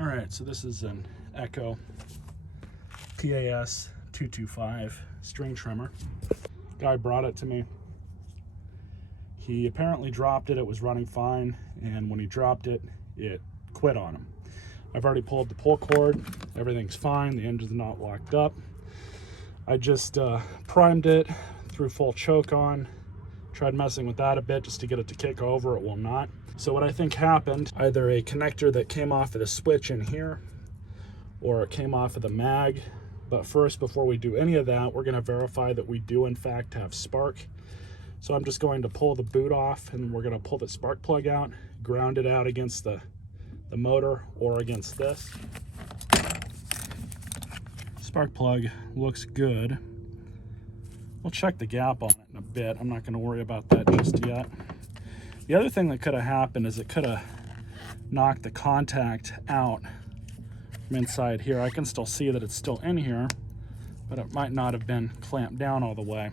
All right, so this is an Echo PAS 225 string trimmer. Guy brought it to me. He apparently dropped it. It was running fine, and when he dropped it, it quit on him. I've already pulled the pull cord. Everything's fine. The engine's not locked up. I just primed it, threw full choke on, tried messing with that a bit just to get it to kick over. It will not. So what I think happened, either a connector that came off of the switch in here, or it came off of the mag. But first, before we do any of that, we're going to verify that we do in fact have spark. So I'm just going to pull the boot off, and we're going to pull the spark plug out, ground it out against the motor or against this. Spark plug looks good. We'll check the gap on it in a bit. I'm not going to worry about that just yet. The other thing that could have happened is it could have knocked the contact out from inside here. I can still see that it's still in here, but it might not have been clamped down all the way.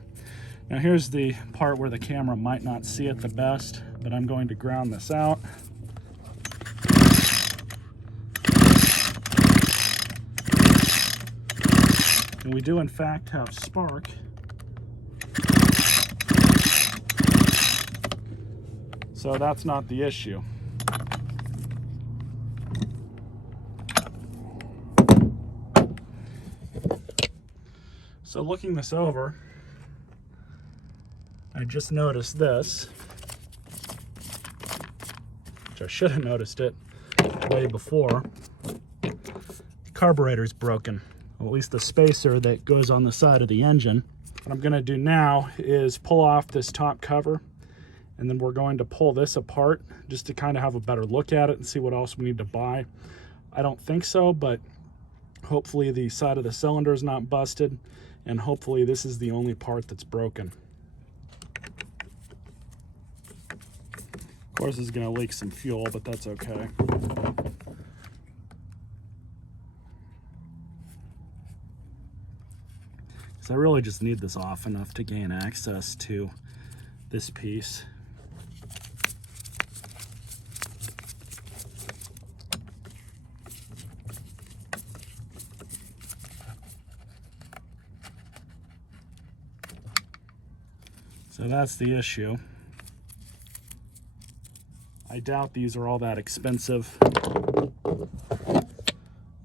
Now here's the part where the camera might not see it the best, but I'm going to ground this out. And we do in fact have spark. So that's not the issue. So looking this over, I just noticed this, which I should have noticed it way before. The carburetor's broken, well, at least the spacer that goes on the side of the engine. What I'm gonna do now is pull off this top cover, and then we're going to pull this apart just to kind of have a better look at it and see what else we need to buy. I don't think so, but hopefully the side of the cylinder is not busted, and hopefully this is the only part that's broken. Of course, this is going to leak some fuel, but that's okay. So I really just need this off enough to gain access to this piece. So that's the issue. I doubt these are all that expensive.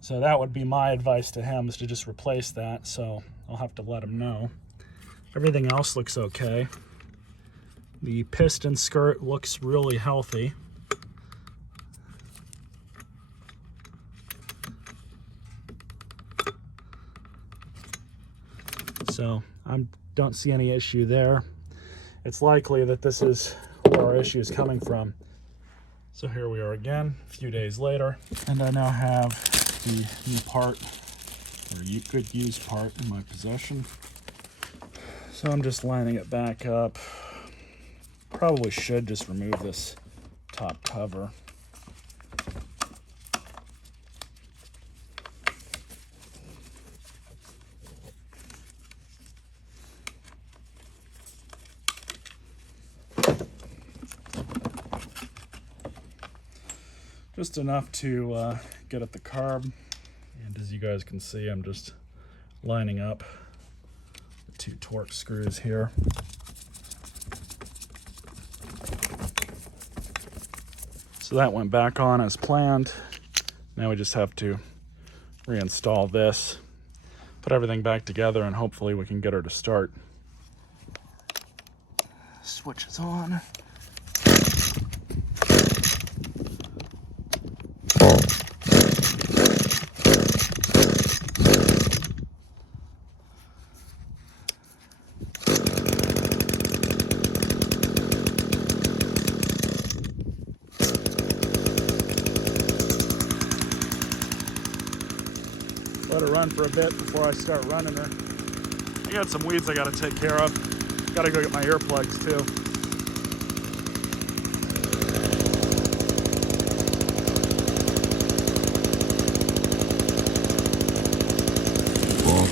So that would be my advice to him, is to just replace that. So I'll have to let him know. Everything else looks okay. The piston skirt looks really healthy. So I don't see any issue there. It's likely that this is where our issue is coming from. So here we are again, a few days later, and I now have the new part, or good used part, in my possession. So I'm just lining it back up. Probably should just remove this top cover. Just enough to get at the carb, and as you guys can see, I'm just lining up the two torque screws here. So that went back on as planned. Now we just have to reinstall this, put everything back together, and hopefully we can get her to start. Switch is on. Let her run for a bit before I start running her. I got some weeds I gotta take care of. Gotta go get my earplugs too. Well,